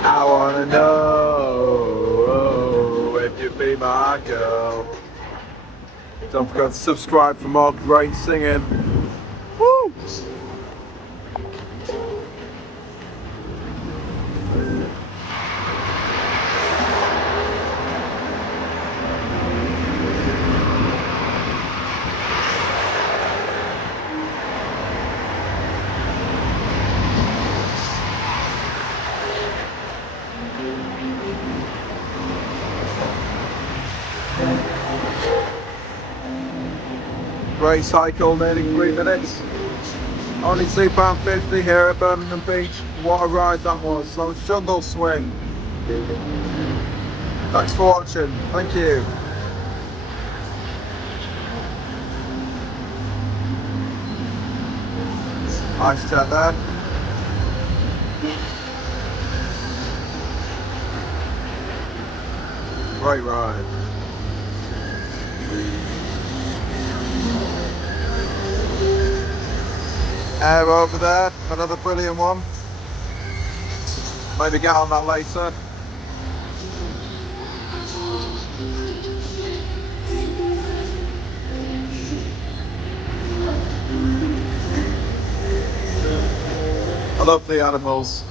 I wanna know if you be my girl. Don't forget to subscribe for more great singing. Woo! Great cycle, nearly 3 minutes. Only £2.50 here at Birmingham Beach. What a ride that was. So jungle swing. Thanks for watching. Thank you. Nice chat there. Great ride. Air over there, another brilliant one. Maybe get on that later. I love the animals.